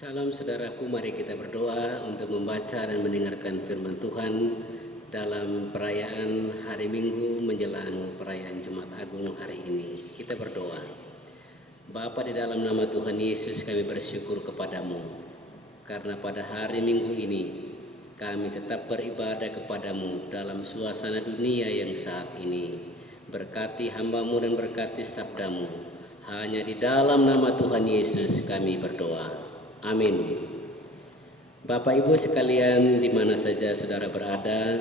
Salam saudaraku, mari kita berdoa untuk membaca dan mendengarkan firman Tuhan dalam perayaan hari Minggu menjelang perayaan Jumat Agung hari ini. Kita berdoa. Bapa, di dalam nama Tuhan Yesus kami bersyukur kepadamu karena pada hari Minggu ini kami tetap beribadah kepadamu dalam suasana dunia yang saat ini. Berkati hambamu dan berkati sabdamu. Hanya di dalam nama Tuhan Yesus kami berdoa. Amin. Bapak Ibu sekalian, di mana saja saudara berada,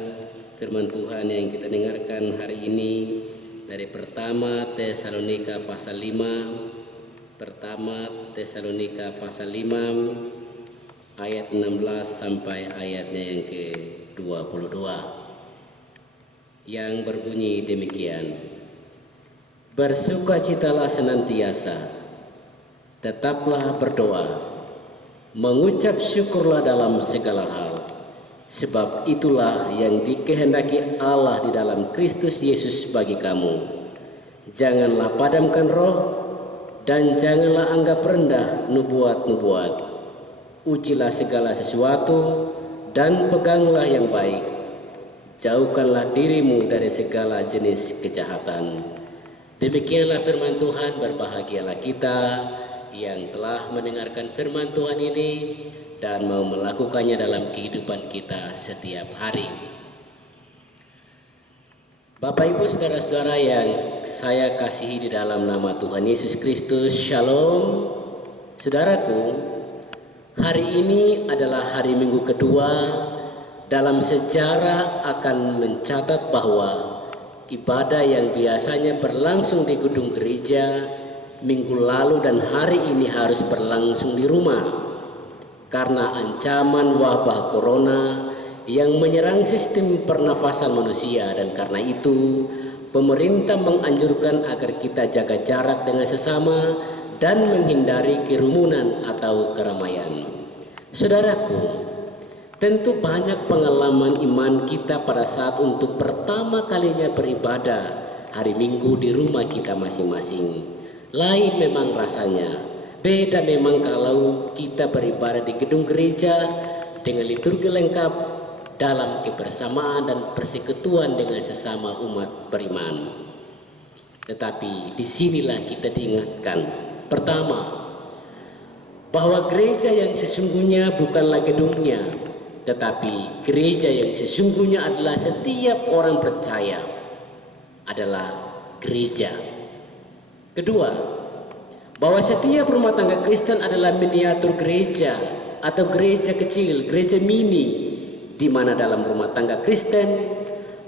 firman Tuhan yang kita dengarkan hari ini dari pertama Tesalonika pasal 5, ayat 16 sampai ayatnya yang ke-22, yang berbunyi demikian. Bersukacitalah senantiasa, tetaplah berdoa, mengucap syukurlah dalam segala hal, sebab itulah yang dikehendaki Allah di dalam Kristus Yesus bagi kamu. Janganlah padamkan roh, dan janganlah anggap rendah nubuat-nubuat. Ujilah segala sesuatu, dan peganglah yang baik. Jauhkanlah dirimu dari segala jenis kejahatan. Demikianlah firman Tuhan. Berbahagialah kita yang telah mendengarkan firman Tuhan ini dan mau melakukannya dalam kehidupan kita setiap hari. Bapak Ibu saudara-saudara yang saya kasihi di dalam nama Tuhan Yesus Kristus, Shalom. Saudaraku, hari ini adalah hari Minggu kedua dalam sejarah akan mencatat bahwa ibadah yang biasanya berlangsung di gedung gereja minggu lalu dan hari ini harus berlangsung di rumah karena ancaman wabah corona yang menyerang sistem pernafasan manusia, dan karena itu pemerintah menganjurkan agar kita jaga jarak dengan sesama dan menghindari kerumunan atau keramaian. Saudaraku, tentu banyak pengalaman iman kita pada saat untuk pertama kalinya beribadah hari Minggu di rumah kita masing-masing. Lain memang rasanya, beda memang kalau kita beribadah di gedung gereja dengan liturgi lengkap dalam kebersamaan dan persekutuan dengan sesama umat beriman. Tetapi disinilah kita diingatkan, pertama, bahwa gereja yang sesungguhnya bukanlah gedungnya, tetapi gereja yang sesungguhnya adalah setiap orang percaya adalah gereja. Kedua, bahwa setiap rumah tangga Kristen adalah miniatur gereja atau gereja kecil, gereja mini, di mana dalam rumah tangga Kristen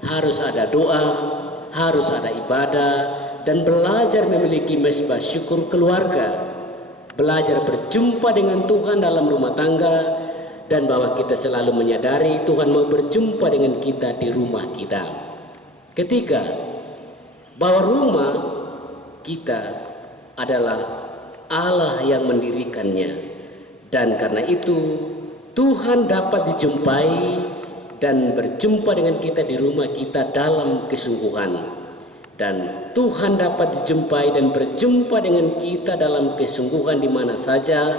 harus ada doa, harus ada ibadah, dan belajar memiliki mezbah syukur keluarga, belajar berjumpa dengan Tuhan dalam rumah tangga, dan bahwa kita selalu menyadari Tuhan mau berjumpa dengan kita di rumah kita. Ketiga, bahwa rumah kita adalah Allah yang mendirikannya, dan karena itu Tuhan dapat dijumpai dan berjumpa dengan kita di rumah kita dalam kesungguhan, dan Tuhan dapat dijumpai dan berjumpa dengan kita dalam kesungguhan di mana saja,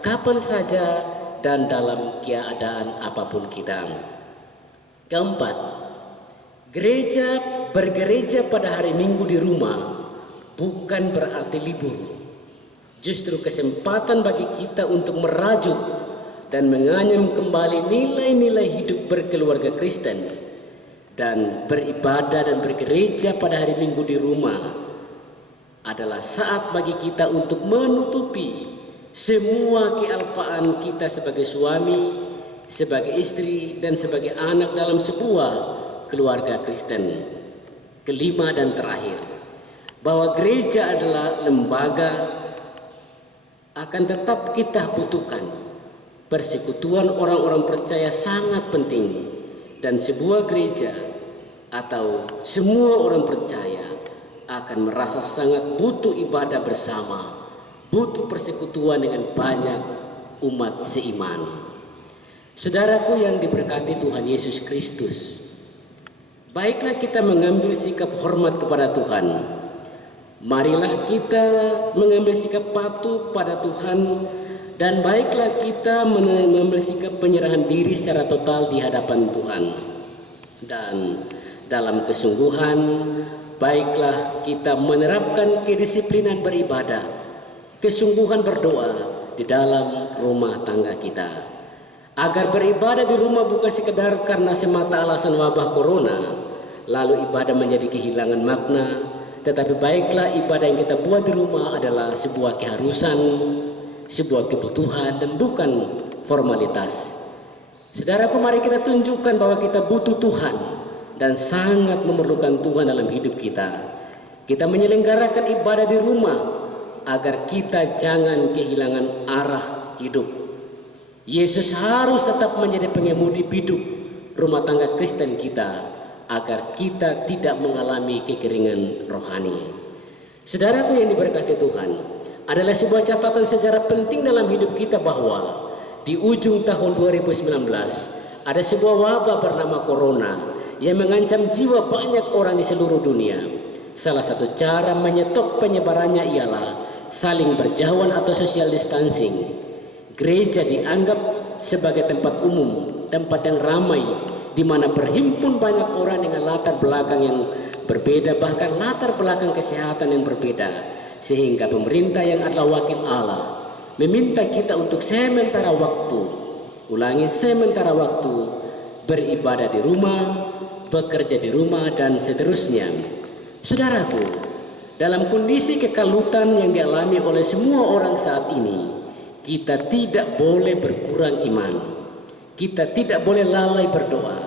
kapan saja, dan dalam keadaan apapun kita. Keempat, bergereja pada hari Minggu di rumah bukan berarti libur. Justru kesempatan bagi kita untuk merajuk dan menganyam kembali nilai-nilai hidup berkeluarga Kristen, dan beribadah dan bergereja pada hari Minggu di rumah adalah saat bagi kita untuk menutupi semua kealpaan kita sebagai suami, sebagai istri, dan sebagai anak dalam sebuah keluarga Kristen. Kelima dan terakhir, bahwa gereja adalah lembaga, akan tetap kita butuhkan persekutuan orang-orang percaya sangat penting, dan sebuah gereja atau semua orang percaya akan merasa sangat butuh ibadah bersama, butuh persekutuan dengan banyak umat seiman. Saudaraku yang diberkati Tuhan Yesus Kristus, baiklah kita mengambil sikap hormat kepada Tuhan. Marilah kita mengambil sikap patuh pada Tuhan Dan baiklah kita mengambil sikap penyerahan diri secara total di hadapan Tuhan. Dan dalam kesungguhan, baiklah kita menerapkan kedisiplinan beribadah, kesungguhan berdoa di dalam rumah tangga kita. Agar beribadah di rumah bukan sekedar karena semata alasan wabah corona, lalu ibadah menjadi kehilangan makna. Tetapi baiklah ibadah yang kita buat di rumah adalah sebuah keharusan, sebuah kebutuhan, dan bukan formalitas. Saudaraku, mari kita tunjukkan bahwa kita butuh Tuhan dan sangat memerlukan Tuhan dalam hidup kita. Kita menyelenggarakan ibadah di rumah agar kita jangan kehilangan arah hidup. Yesus harus tetap menjadi pengemudi hidup rumah tangga Kristen kita agar kita tidak mengalami kekeringan rohani. Saudaraku yang diberkati Tuhan, adalah sebuah catatan sejarah penting dalam hidup kita bahwa di ujung tahun 2019 ada sebuah wabah bernama corona yang mengancam jiwa banyak orang di seluruh dunia. Salah satu cara menyetop penyebarannya ialah saling berjauhan atau social distancing. Gereja dianggap sebagai tempat umum, tempat yang ramai, di mana berhimpun banyak orang dengan latar belakang yang berbeda, bahkan latar belakang kesehatan yang berbeda. Sehingga pemerintah yang adalah wakil Allah meminta kita untuk sementara waktu, sementara waktu beribadah di rumah, bekerja di rumah, dan seterusnya. Saudaraku, dalam kondisi kekalutan yang dialami oleh semua orang saat ini, kita tidak boleh berkurang iman. Kita tidak boleh lalai berdoa.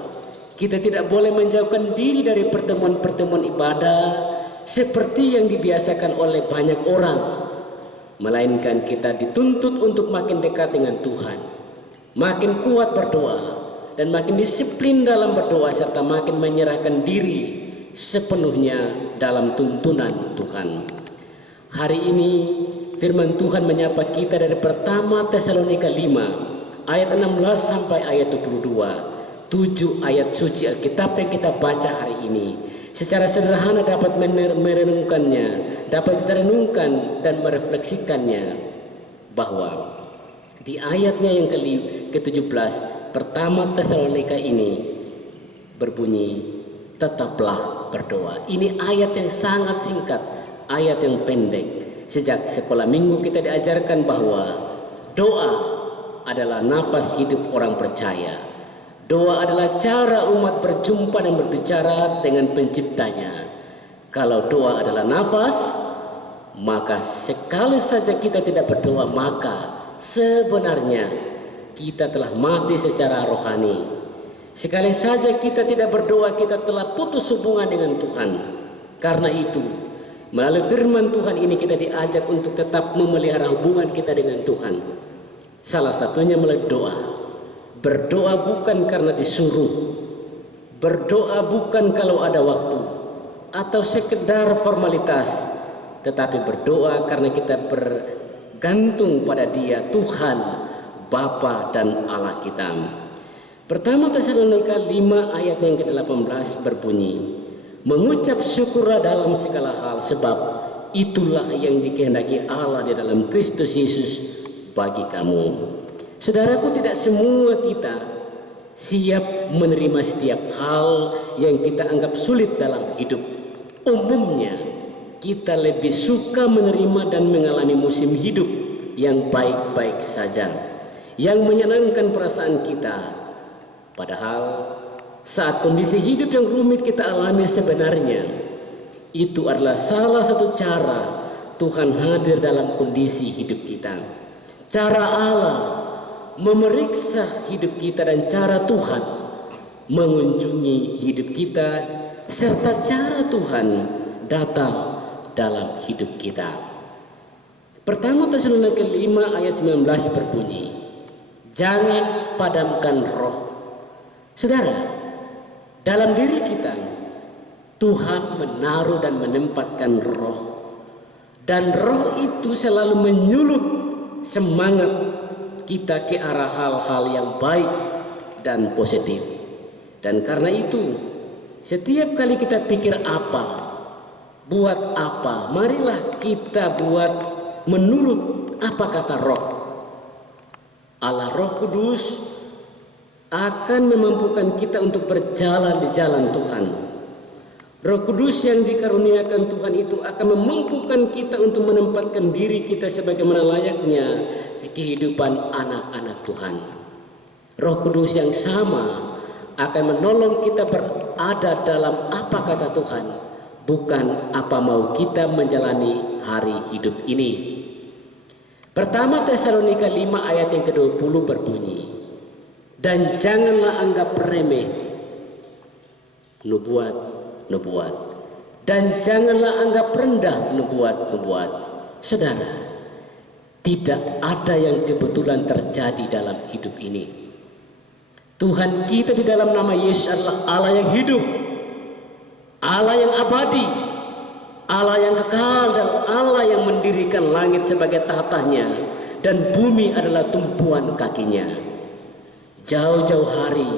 Kita tidak boleh menjauhkan diri dari pertemuan-pertemuan ibadah seperti yang dibiasakan oleh banyak orang, melainkan kita dituntut untuk makin dekat dengan Tuhan, makin kuat berdoa, dan makin disiplin dalam berdoa, serta makin menyerahkan diri sepenuhnya dalam tuntunan Tuhan. Hari ini firman Tuhan menyapa kita dari pertama Tesalonika 5 ayat 16 sampai ayat 22, 7 ayat suci Alkitab yang kita baca hari ini. Secara sederhana dapat merenungkannya, dapat kita renungkan dan merefleksikannya, bahwa di ayatnya yang ke-17 pertama Tesalonika ini berbunyi, tetaplah berdoa. Ini ayat yang sangat singkat, ayat yang pendek. Sejak sekolah minggu kita diajarkan bahwa doa adalah nafas hidup orang percaya. Doa adalah cara umat berjumpa dan berbicara dengan penciptanya. Kalau doa adalah nafas, maka sekali saja kita tidak berdoa, maka sebenarnya kita telah mati secara rohani. Sekali saja kita tidak berdoa, kita telah putus hubungan dengan Tuhan. Karena itu, melalui firman Tuhan ini kita diajak untuk tetap memelihara hubungan kita dengan Tuhan. Salah satunya melalui doa. Berdoa bukan karena disuruh, berdoa bukan kalau ada waktu atau sekedar formalitas, tetapi berdoa karena kita bergantung pada Dia, Tuhan, Bapa dan Allah kita. Pertama Tesalonika 5 ayat yang ke-18 berbunyi, mengucap syukurlah dalam segala hal, sebab itulah yang dikehendaki Allah di dalam Kristus Yesus bagi kamu. Saudaraku, tidak semua kita siap menerima setiap hal yang kita anggap sulit dalam hidup. Umumnya kita lebih suka menerima dan mengalami musim hidup yang baik-baik saja, yang menyenangkan perasaan kita. Padahal saat kondisi hidup yang rumit kita alami, sebenarnya itu adalah salah satu cara Tuhan hadir dalam kondisi hidup kita. Cara Allah memeriksa hidup kita dan cara Tuhan mengunjungi hidup kita, serta cara Tuhan datang dalam hidup kita. Pertama Tesalonika 5 ayat 19 berbunyi, jangan padamkan roh. Saudara, dalam diri kita Tuhan menaruh dan menempatkan roh, dan roh itu selalu menyulut semangat kita ke arah hal-hal yang baik dan positif. Dan karena itu, setiap kali kita pikir apa, buat apa, marilah kita buat menurut apa kata roh. Allah Roh Kudus akan memampukan kita untuk berjalan di jalan Tuhan. Roh Kudus yang dikaruniakan Tuhan itu akan memampukan kita untuk menempatkan diri kita sebagaimana layaknya kehidupan anak-anak Tuhan. Roh Kudus yang sama akan menolong kita berada dalam apa kata Tuhan, bukan apa mau kita menjalani hari hidup ini. Pertama Tesalonika 5 ayat yang ke-20 berbunyi, dan janganlah anggap remeh nubuat, dan janganlah anggap rendah nubuat. Saudara, tidak ada yang kebetulan terjadi dalam hidup ini. Tuhan kita di dalam nama Yesus adalah Allah yang hidup, Allah yang abadi, Allah yang kekal, dan Allah yang mendirikan langit sebagai tatahnya dan bumi adalah tumpuan kakinya. Jauh-jauh hari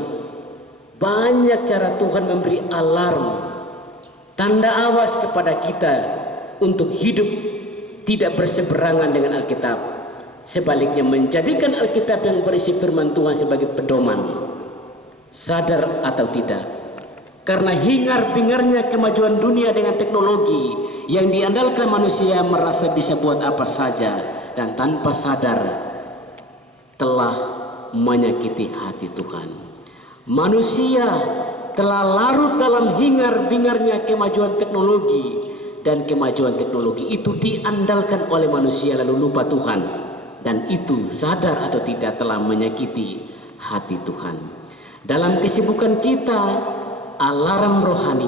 banyak cara Tuhan memberi alarm, tanda awas kepada kita untuk hidup tidak berseberangan dengan Alkitab. Sebaliknya menjadikan Alkitab yang berisi firman Tuhan sebagai pedoman. Sadar atau tidak, karena hingar-bingarnya kemajuan dunia dengan teknologi yang diandalkan manusia merasa bisa buat apa saja dan tanpa sadar telah menyakiti hati Tuhan. Manusia telah larut dalam hingar-bingarnya kemajuan teknologi, dan kemajuan teknologi itu diandalkan oleh manusia lalu lupa Tuhan. Dan itu sadar atau tidak telah menyakiti hati Tuhan. Dalam kesibukan kita, alarm rohani,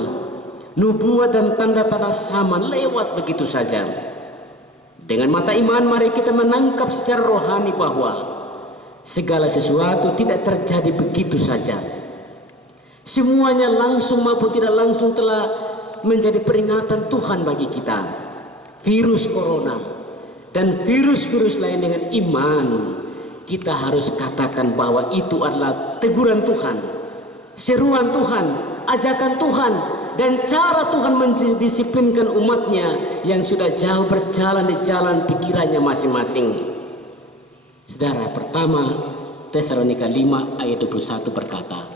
nubuat dan tanda-tanda zaman lewat begitu saja. Dengan mata iman mari kita menangkap secara rohani bahwa segala sesuatu tidak terjadi begitu saja. Semuanya langsung maupun tidak langsung telah menjadi peringatan Tuhan bagi kita. Virus corona dan virus-virus lain, dengan iman kita harus katakan bahwa itu adalah teguran Tuhan, seruan Tuhan, ajakan Tuhan, dan cara Tuhan mendisiplinkan umatnya yang sudah jauh berjalan di jalan pikirannya masing-masing. Saudara, pertama Tesalonika 5 ayat 21 berkata,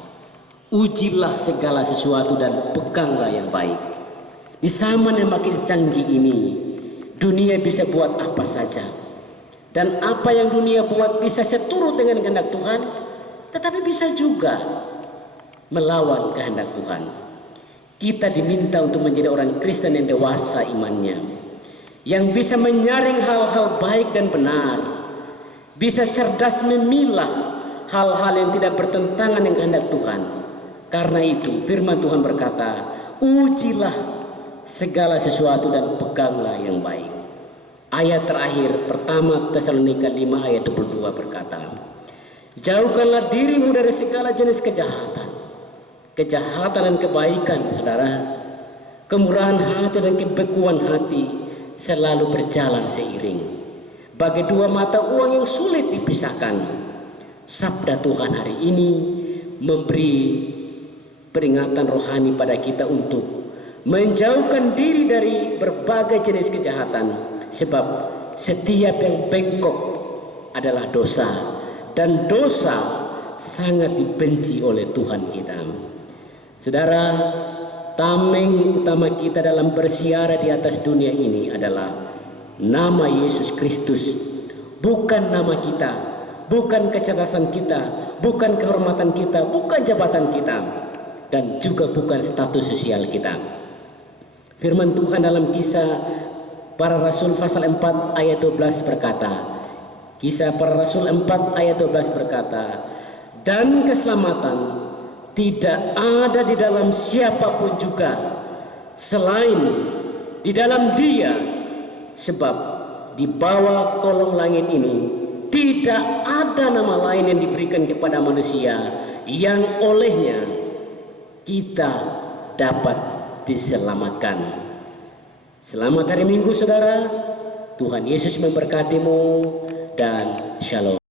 ujilah segala sesuatu dan peganglah yang baik. Di zaman yang makin canggih ini, dunia bisa buat apa saja, dan apa yang dunia buat bisa seturut dengan kehendak Tuhan, tetapi bisa juga melawan kehendak Tuhan. Kita diminta untuk menjadi orang Kristen yang dewasa imannya, yang bisa menyaring hal-hal baik dan benar, bisa cerdas memilah hal-hal yang tidak bertentangan dengan kehendak Tuhan. Karena itu firman Tuhan berkata, ujilah segala sesuatu dan peganglah yang baik. Ayat terakhir pertama Tesalonika 5 ayat 22 berkata, jauhkanlah dirimu dari segala jenis kejahatan dan kebaikan, saudara. Kemurahan hati dan kebekuan hati selalu berjalan seiring, bagai dua mata uang yang sulit dipisahkan. Sabda Tuhan hari ini memberi peringatan rohani pada kita untuk menjauhkan diri dari berbagai jenis kejahatan. Sebab setiap yang bengkok adalah dosa, dan dosa sangat dibenci oleh Tuhan kita. Saudara, tameng utama kita dalam bersiara di atas dunia ini adalah nama Yesus Kristus. Bukan nama kita, bukan kecerdasan kita, bukan kehormatan kita, bukan jabatan kita, dan juga bukan status sosial kita. Firman Tuhan dalam Kisah Para Rasul pasal 4 ayat 12 berkata, Kisah Para Rasul 4 ayat 12 berkata, dan keselamatan tidak ada di dalam siapapun juga selain di dalam Dia, sebab di bawah kolong langit ini tidak ada nama lain yang diberikan kepada manusia yang olehnya kita dapat diselamatkan. Selamat hari Minggu, saudara. Tuhan Yesus memberkatimu dan shalom.